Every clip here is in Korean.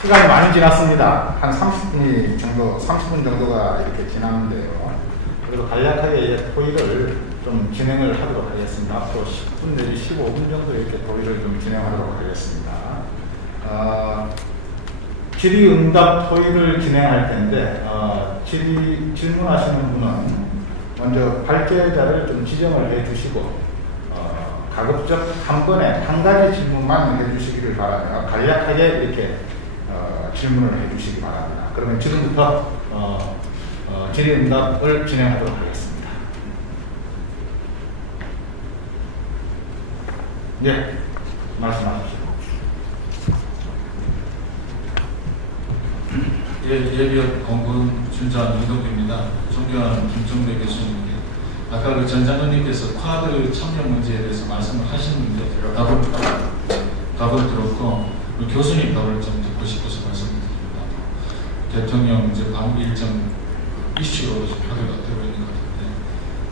시간이 많이 지났습니다. 한 30분 정도가 이렇게 지났는데요. 그래도 간략하게 이제 토의를 좀 진행을 하도록 하겠습니다. 앞으로 10분 내지 15분 정도 이렇게 토의를 좀 진행하도록 하겠습니다. 질의응답 토의를 진행할 텐데, 질문하시는 분은 먼저 발제자를 좀 지정을 해 주시고, 가급적 한 번에 한 가지 질문만 해 주시기를 바라며 간략하게 이렇게 질문을 해 주시기 바랍니다. 그러면 지금부터 질의응답을 진행하도록 하겠습니다. 네, 말씀하십시오. 예비역 공군 준장 이동규입니다. 존경하는 김종대 교수님께 아까 그 전 장관님께서 쿼드 참여 문제에 대해서 말씀을 하시는데 답을 들었고 교수님 답을 좀 듣고 싶어서 말씀드립니다. 대통령 이제 방북 일정 이슈로 좀 하기가 되고 있는 것 같은데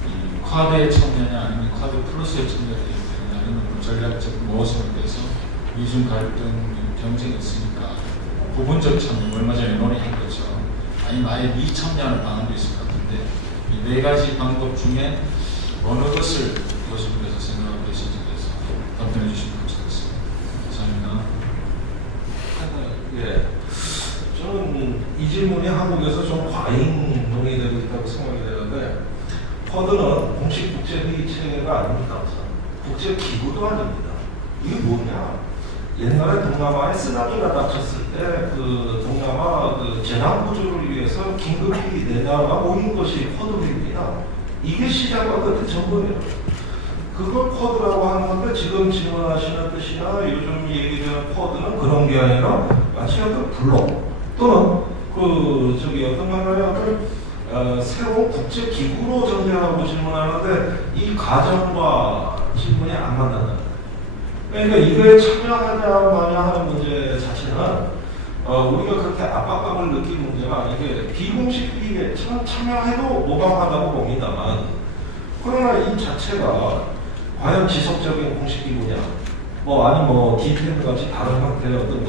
이 쿼드에 참여냐 아니면 쿼드 플러스에 참여해야 되느냐 아니면 전략적 모습에 대해서 이중 갈등 경쟁이 있으니까 부분적 참여 얼마 전에 논의한 거죠. 아니면 아예 미참여하는 방안도 있을 것 같은데 이 네 가지 방법 중에 어느 것을 교수님께서 생각하고 계신지 대해서 답변해 주시면 감사하겠습니다. 감사합니다. 예, 저는 이 질문이 한국에서 좀 과잉 논의되고 있다고 생각이 되는데 쿼드는 공식 국제회의 체계가 아닙니다. 국제기구도 아닙니다. 이게 뭐냐? 옛날에 동남아에 쓰나미가 닥쳤을 때 그 동남아 그 재난 구조를 위해서 긴급회의 4나라가 모인 것이 쿼드입니다. 이게 시작과 끝의 전부예요. 그걸 쿼드라고 하는 건데 지금 질문하시는 뜻이나 요즘 얘기되는 쿼드는 그런 게 아니라 마치 어떤 블록 또는 어떤 말하냐 새로운 국제기구로 전제하고 질문하는데 이 가정과 질문이 안 맞는다. 그러니까 이거에 참여하냐 마냐 하는 문제 자체는 우리가 그렇게 압박감을 느낄 문제가 아니게 비공식 회의에 참여해도 모방하다고 봅니다만 그러나 이 자체가 과연 지속적인 공식기구냐 아니 디펜 같이 다른 형태의 어떤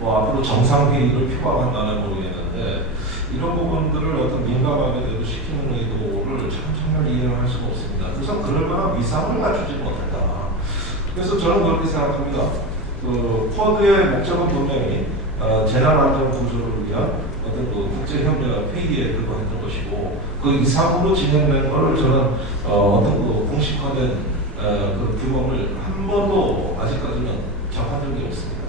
앞으로 정상회의를 표방한다는 모르겠는데 이런 부분들을 어떤 민감하게 대도 시키는 의도를 정말 이해를 할 수가 없습니다. 우선 그럴 만한 위상을 갖추지 못했다. 그래서 저는 그렇게 생각합니다. 쿼드의 목적은 분명히 재난안전 구조를 위한 어떤 국제협력 회의에 근거했던 것이고 그 이상으로 진행된 것을 저는 어떤 공식화된 규범을 한 번도 아직까지는 접한 적이 없습니다.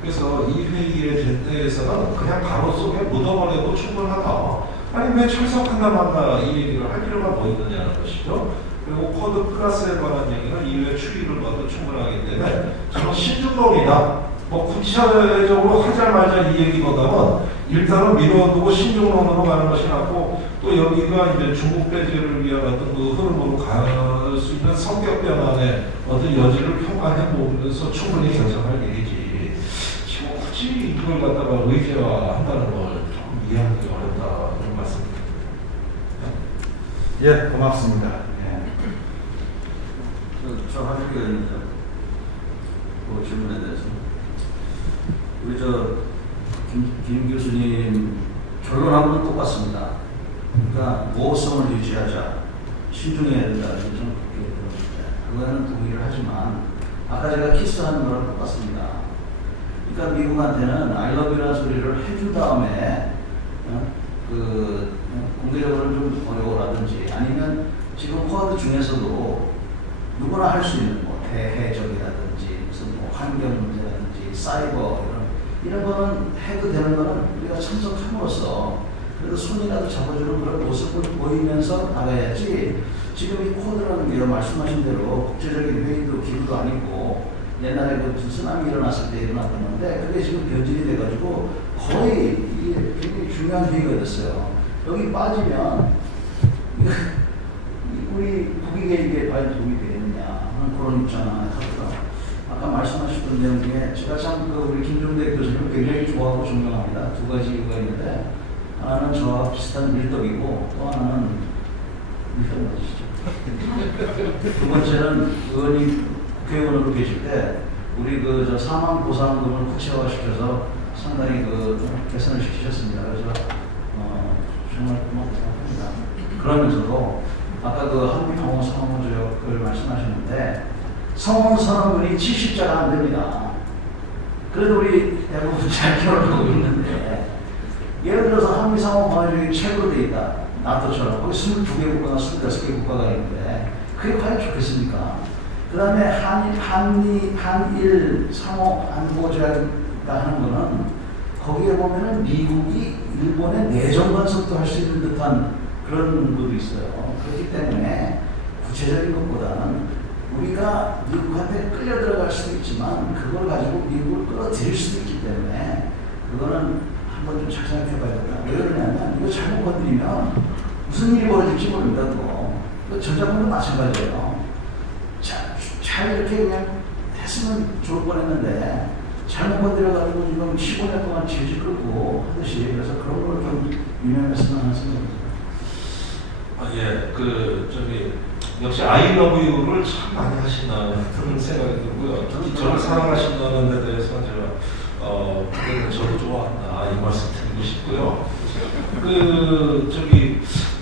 그래서 이 회의의 전대에서는 그냥 가로 속에 묻어버려도 충분하다. 아니 왜 출석한다 만다 이 얘기를 할 필요가 뭐 있느냐는 것이죠. 그리고 쿼드 플러스에 관한 얘기는 이후에 추이를 봐도 충분하기 때문에 저는 신중론이다. 구체적으로 하자 말자 이 얘기보다는 일단은 미뤄두고 신중론으로 가는 것이 낫고 또 여기가 이제 중국 배제를 위한 어떤 흐름으로 갈 수 있는 성격 변환의 어떤 여지를 평가해 보면서 충분히 결정할 일이지. 지금 굳이 이걸 갖다가 의제화한다는 걸 좀 이해하기 어렵다 그런 말씀입니다. 예, 고맙습니다. 저 하는 게 있는데 그 질문에 대해서 우리 김 교수님 결론하고는 똑같습니다. 그러니까 모호성을 유지하자, 신중해야 된다. 저는 그렇게 들었는데 그거는 동의를 하지만 아까 제가 키스하는 거랑 똑같습니다. 그러니까 미국한테는 I love you라는 소리를 해준 다음에 공개적으로 좀 어려워라든지 아니면 지금 쿼드 중에서도 누구나 할 수 있는 대해적이라든지 무슨 환경 문제라든지 사이버 이런 거는 해도 되는 거는 우리가 참석함으로써 그래도 손이라도 잡아주는 그런 모습을 보이면서 나가야지. 지금 이 쿼드라는 게 말씀하신 대로 국제적인 회의도 기구도 아니고 옛날에 그 쓰나미 일어났을 때 일어났던 건데 그게 지금 변질이 돼가지고 거의 이게 굉장히 중요한 회의가 됐어요. 여기 빠지면 우리 국익에 이게 과연 도움이 되겠느냐 하는 그런 입장을 하고요. 아까 말씀하셨던 내용 중에 제가 참 우리 김종대 교수님을 굉장히 좋아하고 존경합니다. 두 가지 이유가 있는데 하나는 저와 비슷한 밀떡이고 또 하나는 밀떡 맞으시죠? 두 번째는 의원님 국회의원으로 계실 때 우리 사망 보상금을 구체화시켜서 상당히 개선을 시키셨습니다. 그래서 정말 고맙다고 생각합니다. 그러면서도 아까 한미 방어 상호조약을 말씀하셨는데 성원선언문이 70자가 안 됩니다. 그래도 우리 대부분 잘 결혼하고 있는데 예를 들어서 한미 상호 방어조약이 책으로 돼 있다. 나토처럼 거기 22개 국가나 26개 국가가 있는데 그게 과연 좋겠습니까? 그 다음에 한일 상호 안보조약이라 하는 거는 거기에 보면은 미국이 일본의 내정 간섭도 할 수 있는 듯한 그런 것도 있어요. 그렇기 때문에 구체적인 것보다는 우리가 미국한테 끌려 들어갈 수도 있지만 그걸 가지고 미국을 끌어들일 수도 있기 때문에 그거는 한번 좀 잘 생각해 봐야 된다. 왜 그러냐면 이거 잘못 건드리면 무슨 일이 벌어질지 모릅니다. 또 전자권도 마찬가지예요. 잘 이렇게 그냥 했으면 좋을 뻔했는데 잘못 건드려가지고 지금 15년 동안 질질 끌고 하듯이 그래서 그런 걸 좀 유념했으면 하는 생각입니다. 역시 I love you를 참 많이 하신다는 그런 생각이 들고요. 특히 저를 사랑하신다는 데 대해서는 제가 저도 좋아한다 이 말씀 드리고 싶고요.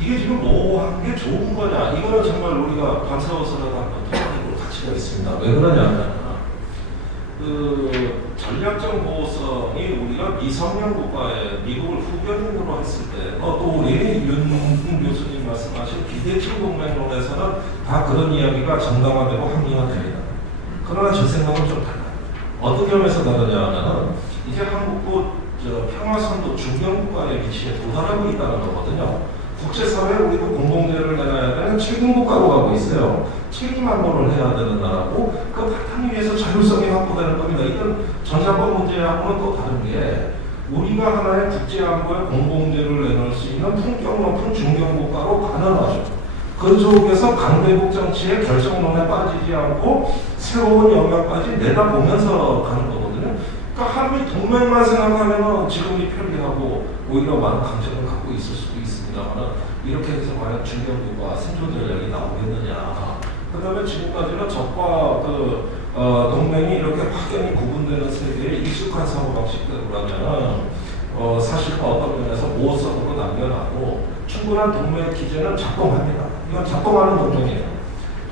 이게 지금 뭐 하는 게 좋은 거냐? 이거는 정말 우리가 밤새워서라도 한번 토론해볼 가치가 있습니다. 왜 그러냐면 전략적 보호성이 우리가 미성년 국가에 미국을 후견인으로 했을 때 또 우리 윤 교수님 말씀하신 비대칭 동맹론에서는 다 그런 이야기가 정당화되고 합리화됩니다. 그러나 제 생각은 좀 달라요. 어떤 점에서 다르냐면 이제 한국도 평화선도 중견국가의 위치에 도달하고 있다는 거거든요. 국제사회에 우리도 공공재를 내놔야 되는 책임국가로 가고 있어요. 책임 안보를 해야 되는 나라고 그 바탕 위에서 자율성이 확보되는 겁니다. 이건 전자권 문제하고는 또 다른 게 우리가 하나의 국제안보에 공공재를 내놓을 수 있는 품격 높은 중견국가로 가능하죠. 그 속에서 강대국 정치의 결정론에 빠지지 않고 새로운 영역까지 내다보면서 가는 거거든요. 그러니까 한미 동맹만 생각하면 지금이 편리하고 오히려 많은 강점을 갖고 있을 수도 있습니다만 이렇게 해서 과연 중견국가 생존 전략이 나오겠느냐. 그 다음에 지금까지는 적과 동맹이 이렇게 확연히 구분되는 세계에 익숙한 사고방식대로라면 사실과 어떤 면에서 모호성으로 남겨나고 충분한 동맹 기제는 작동합니다. 이건 작동하는 동맹이에요.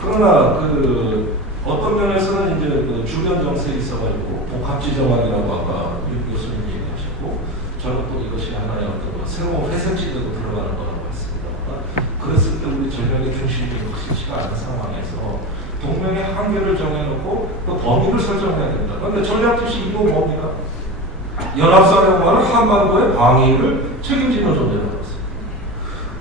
그러나 어떤 면에서는 이제 주변 정세에 있어가지고 복합지정학이라고 아까 윤 교수님 얘기하셨고 저는 또 이것이 하나의 어떤 새로운 회색지대로 들어가는 거라고 했습니다. 그랬을 때 우리 전략의 중심이 확실치가 않은 상황에서 동맹의 한계를 정해놓고 그 범위를 설정해야 됩니다. 그런데 전략 지시 이거 뭡니까? 연합사령관은 한반도의 방위를 책임지는 존재를 하겠습니다.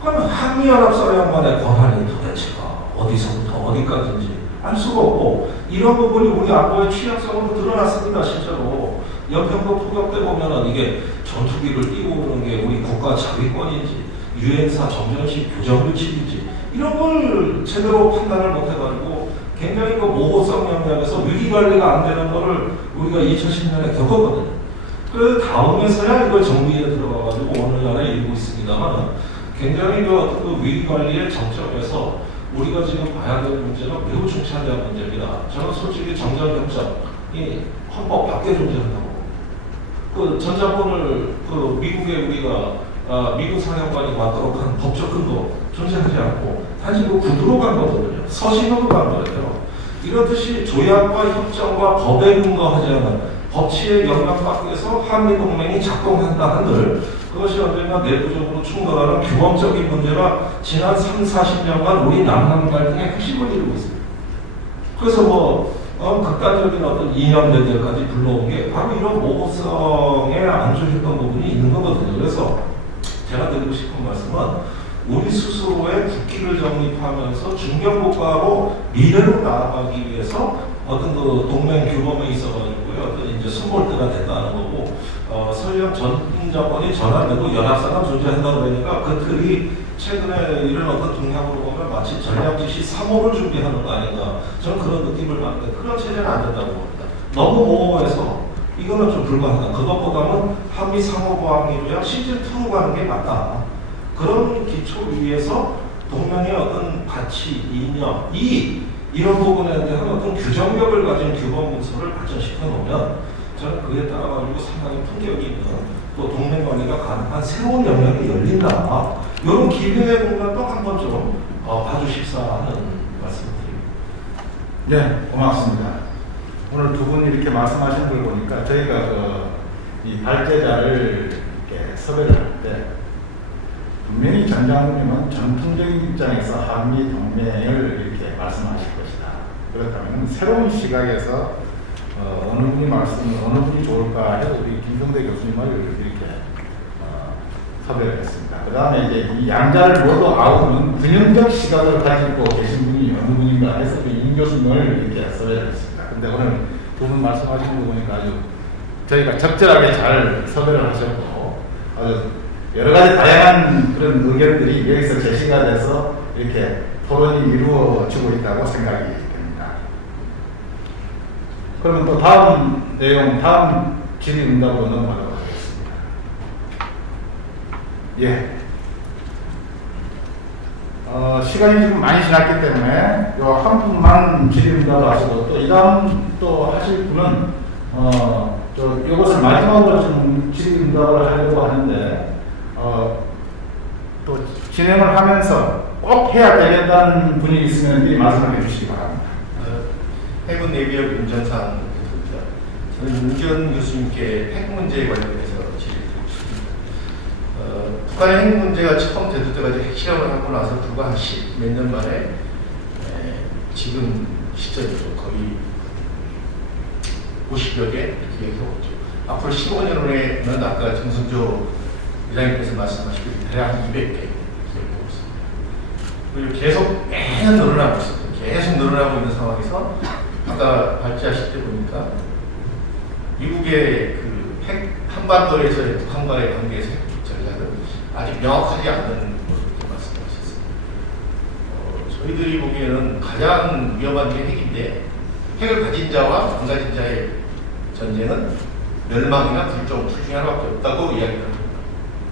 그러면 한미연합사령관의 권한이 도대체가 어디서부터 어디까지인지 알 수가 없고 이런 부분이 우리 안보의 취약성으로 드러났습니다. 실제로 연평도 포격 때 보면은 이게 전투기를 띄고 오는 게 우리 국가 자위권인지 유엔사 정전식 교정규칙인지 이런 걸 제대로 판단을 못해가지고 굉장히 모호성 영역에서 위기관리가 안 되는 거를 우리가 2010년에 겪었거든요. 그 다음에서야 이걸 정비에 들어가가지고 오늘날에 일고 있습니다만 굉장히 그 위기관리의 정점에서 우리가 지금 봐야 될 문제는 매우 중차대한 문제입니다. 저는 솔직히 정전협정이 헌법 밖에 존재한다고. 그 전자권을 미국에 우리가 미국 사령관이 맞도록 한 법적 근거 존재하지 않고 단지 구두로 간 거거든요. 서신으로 간 거예요. 이렇듯이 조약과 협정과 법에 근거하지 않은 법치의 영역 밖에서 한미동맹이 작동한다 한들 그것이 언젠가 내부적으로 충돌하는 규범적인 문제가 지난 30-40년간 우리 남남 갈등의 핵심을 이루고 있습니다. 그래서 극단적인 어떤 이념 대결까지 불러온 게 바로 이런 모호성에 안주했던 부분이 있는 거거든요. 그래서 제가 드리고 싶은 말씀은 우리 스스로의 국기를 정립하면서 중견국가로 미래로 나아가기 위해서 어떤 동맹 규범에 있어가지고요, 어떤 이제 숨볼때가 됐다는 거고, 설령 전자권이 전환되고 연합사가 존재한다 그러니까 그 틀이 최근에 이런 어떤 동향으로 보면 마치 전략지시 3호를 준비하는 거 아닌가, 저는 그런 느낌을 받는데 그런 체제는 안 된다고 봅니다. 너무 모호해서 이거는 좀 불가능하다. 그것보다는 한미 상호보안조약 시즌2로 가는 게 맞다. 그런 기초 위에서 동맹의 어떤 가치, 이념, 이런 부분에 대한 어떤 규정력을 가진 규범 문서를 발전시켜 놓으면 저는 그에 따라 가지고 상당히 품격이 있는 또 동맹 관계가 가능한 새로운 영역이 열린다. 이런 기회의 공간도 한번 좀 봐주십사 하는 말씀드립니다. 네, 고맙습니다. 오늘 두 분 이렇게 말씀하시는 걸 보니까 저희가 이 발제자를 이렇게 섭외를 할 때 분명히 전 장군님은 전통적인 입장에서 한미 동맹을 이렇게 말씀하실 것이다. 그렇다면 새로운 시각에서 어느 분이 좋을까 해서 우리 김성대 교수님을 이렇게 섭외를 했습니다. 그 다음에 이제 이 양자를 모두 아우르는 균형적 시각을 가지고 계신 분이 어느 분인가 해서 임 교수님을 이렇게 섭외를 했습니다. 근데 오늘 두 분 말씀하시는 거 보니까 아주 저희가 적절하게 잘 섭외를 하셨고 아주 여러 가지 다양한 그런 의견들이 여기서 제시가 돼서 이렇게 토론이 이루어지고 있다고 생각이 됩니다. 그러면 또 다음 내용, 다음 질의응답으로 넘어가도록 하겠습니다. 예. 시간이 지금 많이 지났기 때문에 요 한 분만 질의응답을 하시고 또 이 다음 또 하실 분은 이것을 마지막으로 좀 질의응답을 하려고 하는데 또 진행을 하면서 꼭 해야 되겠다는 분이 있으면 미리 말씀을 해주시기 바랍니다. 해군 내비업 윤전상 대표입니다. 저는 윤전 교수님께 핵 문제에 관련해서 질의를 드리고 싶습니다. 북한의 핵 문제가 처음 대두 때까지 핵실험을 하고 나서 불과 몇 년 만에 지금 시점이죠. 거의 50여 개 이렇게 해오죠. 앞으로 15년 후에는 아까 정성조 이장님께서 말씀하시길 대략 200개 기록하고 있습니다. 그리고 계속 매년 늘어나고 있습니다. 계속 늘어나고 있는 상황에서 아까 발제하실 때 보니까 미국의 그 핵 한반도에서의 북한과의 관계에서 핵 전략은 아직 명확하지 않는 것으로 말씀하셨습니다. 저희들이 보기에는 가장 위험한 게 핵인데 핵을 가진 자와 안 가진 자의 전쟁은 멸망이나 둘 중에 하나밖에 없다고 이야기를 합니다.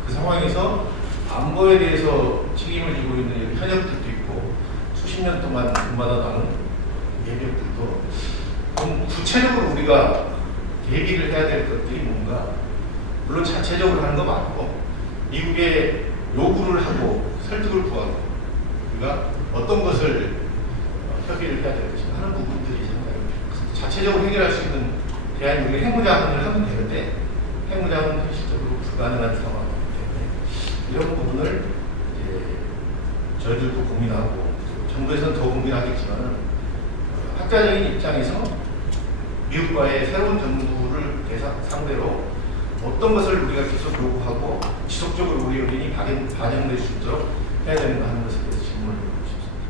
그 상황에서 안보에 대해서 책임을 지고 있는 현역들도 있고 수십 년 동안 군마다 나는 예비역들도 좀 구체적으로 우리가 대비를 해야 될 것들이 뭔가 물론 자체적으로 하는 거 맞고 미국의 요구를 하고 설득을 구하고 우리가 어떤 것을 협의를 해야 될 것인가 하는 부분들이 상당히 자체적으로 해결할 수 있는 대안이 우리 핵무장을 하면 되는데 핵무장은 현실적으로 불가능한 상황이기 때문에 이런 부분을 이제 저희들도 고민하고 정부에서는 더 고민하겠지만 학자적인 입장에서 미국과의 새로운 정부를 상대로 어떤 것을 우리가 계속 요구하고 지속적으로 우리 의견이 반영될 수 있도록 해야 되는가 하는 것에 대해서 질문을 드리고 싶습니다.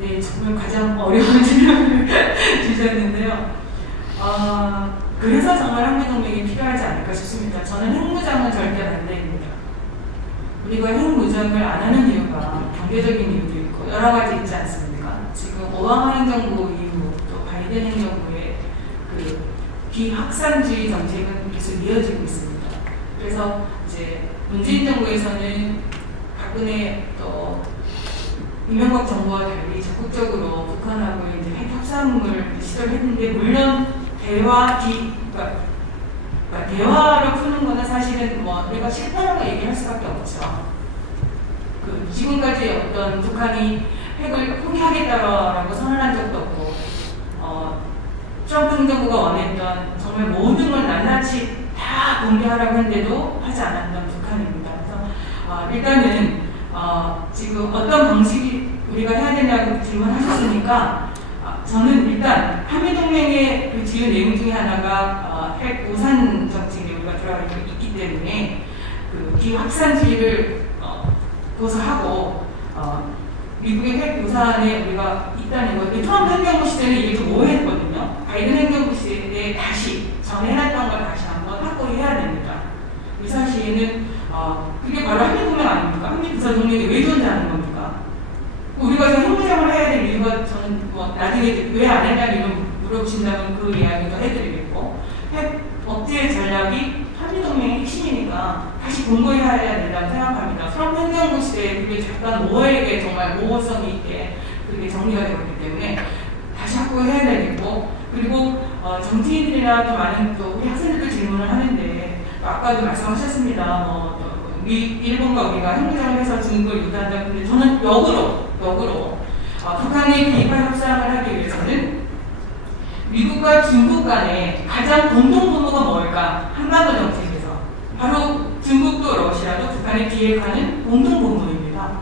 네, 정말 가장 어려운 질문을 주셨는데요. 그래서 정말 한미동맹이 필요하지 않을까 싶습니다. 저는 핵무장은 절대 반대입니다. 우리가 핵무장을 안 하는 이유가 경제적인 이유도 있고 여러 가지 있지 않습니까? 지금 오바마 행정부 이후 또 바이든 행정부의 그 비확산주의 정책은 계속 이어지고 있습니다. 그래서 이제 문재인 정부에서는 박근혜 또 이명박 정부와 달리 적극적으로 북한하고 이제 핵 협상을 시도를 했는데 물론 그러니까 대화를 푸는 거는 사실은 뭐 우리가 실패라고 얘기할 수밖에 없죠. 그 지금까지 어떤 북한이 핵을 포기하겠다라고 선언한 적도 없고 트럼프 행정부가 원했던 정말 모든 걸 낱낱이 다 공개하라고 했는데도 하지 않았던 북한입니다. 그래서 일단은 지금 어떤 방식이 우리가 해야 되냐고 질문하셨으니까 저는 일단 한미동맹의 그 주요 내용 중에 하나가 핵 우산 정책에 우리가 들어가 있기 때문에 그 비확산주의를 고수하고 미국의 핵 우산에 우리가 있다는 거. 트럼프 행정부 시대는 이게 좀 오해했거든요. 바이든 행정부 시대에 다시 전해놨던 걸 다시 한번 확보해야 됩니다. 이 사실은 그게 바로 한미동맹 아닙니까? 한미군사동맹이 왜 존재하는 겁니까? 우리가 지금 핵무장을 해야 될 이유가 저는 뭐 나중에 왜 안 했냐는 물어보신다면 그 이야기도 해드리겠고 핵 억제 전략이 한미동맹의 핵심이니까 다시 공고해야 된다고 생각합니다. 트럼프 행정부 시대에 그게 잠깐 오해에게 정말 모호성이 있게 그게 정리가 되었기 때문에 다시 확보해야 되겠고 그리고 정치인들이나 또 많은 또 우리 학생들도 질문을 하는데 아까도 말씀하셨습니다. 일본과 우리가 핵무장을 해서 중국을 유도한다. 근데 저는 역으로 북한의 비핵화 협상을 하기 위해서는 미국과 중국 간에 가장 공동 분모가 뭘까? 한반도 정책에서 바로 중국도 러시아도 북한의 비핵화는 공동 분모입니다.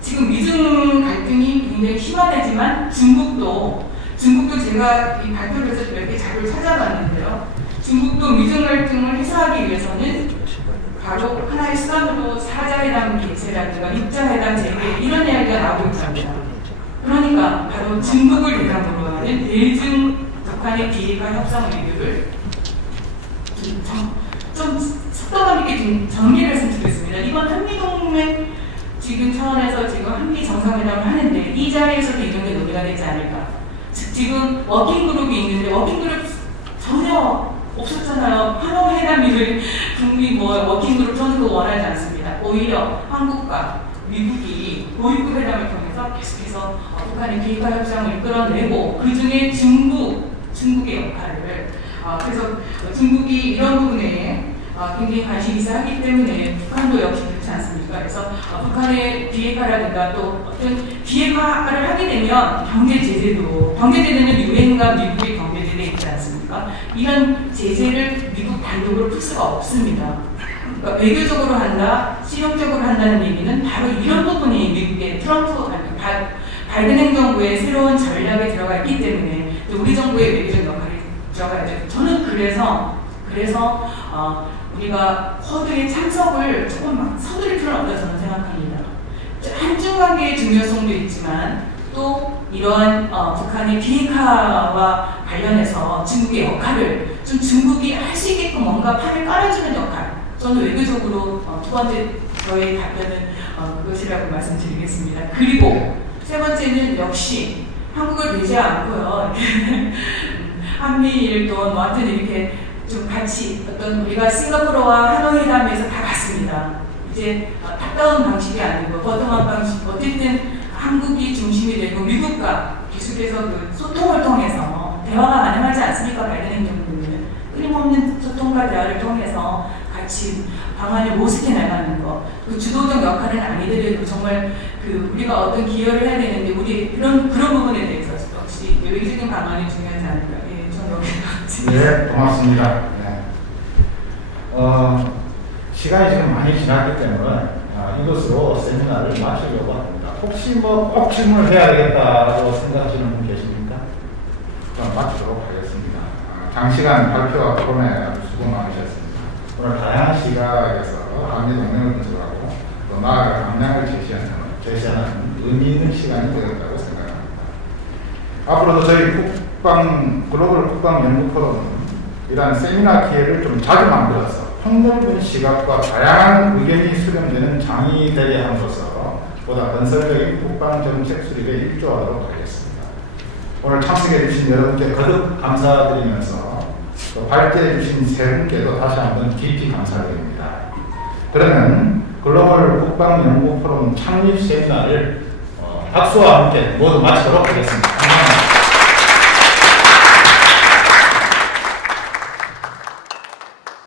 지금 미중 갈등이 굉장히 심화되지만 중국도 제가 이 발표를 해서 몇 개 자료를 찾아봤는데요. 중국도 미중 갈등을 해소하기 위해서는 바로 하나의 수단으로 사자회담 개최라든가 육자회담 재개 이런 이야기가 나오고 있습니다. 그러니까 바로 중국을 대상으로 하는 대중 북한의 비핵화 협상 외교를 좀 속도감 있게 좀 정리를 했으면 좋겠습니다. 이번 한미동맹 지금 차원에서 지금 한미 정상회담을 하는데 이 자리에서도 이런 게 논의가 되지 않을까. 즉 지금 워킹그룹이 있는데 워킹그룹 전혀 없었잖아요. 한미회담을 북미 워킹그룹 저는 그거 원하지 않습니다. 오히려 한국과 미국이 고위급 회담을 통해서 계속해서 북한의 비핵화 협상을 이끌어내고 그 중에 중국의 역할을 그래서 중국이 이런 부분에 굉장히 관심이 있어 하기 때문에 북한도 역시 그렇지 않습니까? 그래서 북한의 비핵화라든가 또 어떤 비핵화를 하게 되면 경제 제재는 유엔과 미국의 경제 제재 있지 않습니까? 이런 제재를 미국 단독으로 풀 수가 없습니다. 그러니까 외교적으로 한다, 실용적으로 한다는 얘기는 바로 이런 부분이 미국의 바이든 행정부의 새로운 전략에 들어가 있기 때문에 또 우리 정부의 외교적 역할이 들어가야 돼요. 저는 그래서 우리가 쿼드의 참석을 조금 막 서두를 필요는 없다고 저는 생각합니다. 한중 관계의 중요성도 있지만 또 이러한 북한의 비핵화와 관련해서 중국의 역할을 좀 중국이 할 수 있게끔 뭔가 판을 깔아주는 역할. 저는 외교적으로 두 번째 저의 답변은 그것이라고 말씀드리겠습니다. 그리고 세 번째는 역시 한국을 배제 않고요. 한미일 또 하여튼 이렇게 좀 같이 어떤 우리가 싱가포르와 하노이 회담에서 다 봤습니다. 이제 탑다운 방식이 아니고 버텀업 방식. 어쨌든 한국이 중심이 되고 미국과 계속해서 그 소통을 통해서 대화가 가능하지 않습니까? 바이든 행정부는 끊임없는 소통과 대화를 통해서 같이 방안을 모색해 나가는 것. 그 주도적 역할은 아니더라도 정말 그 우리가 어떤 기여를 해야 되는데 우리 그런 부분에 대해서 역시 외교적인 방안이 중요하지 않을까. 예, 저는 여기까지. 네, 고맙습니다. 네. 시간이 지금 많이 지났기 때문에 이것으로 세미나를 마치려고 합니다. 혹시 꼭 질문을 해야 되겠다고 생각하시는 분 계십니까? 그럼 마치도록 하겠습니다. 장시간 발표와 토론에 아주 수고 많으셨습니다. 오늘 다양한 시각에서 한미 동맹을 분석하고 또 나아갈 방향을 제시하는 의미 있는 시간이 되었다고 생각합니다. 앞으로도 저희 글로벌 국방 연구 포럼은 이러한 세미나 기회를 좀 자주 만들어서 폭넓은 시각과 다양한 의견이 수렴되는 장이 되게 함으로써 보다 건설적인 국방 정책 수립에 일조하도록 하겠습니다. 오늘 참석해 주신 여러분께 거듭 감사드리면서 또 발제해 주신 세 분께도 다시 한번 깊이 감사드립니다. 그러면 글로벌 국방 연구 포럼 창립 세미나를 박수와 함께 모두 마치도록 하겠습니다. 감사합니다.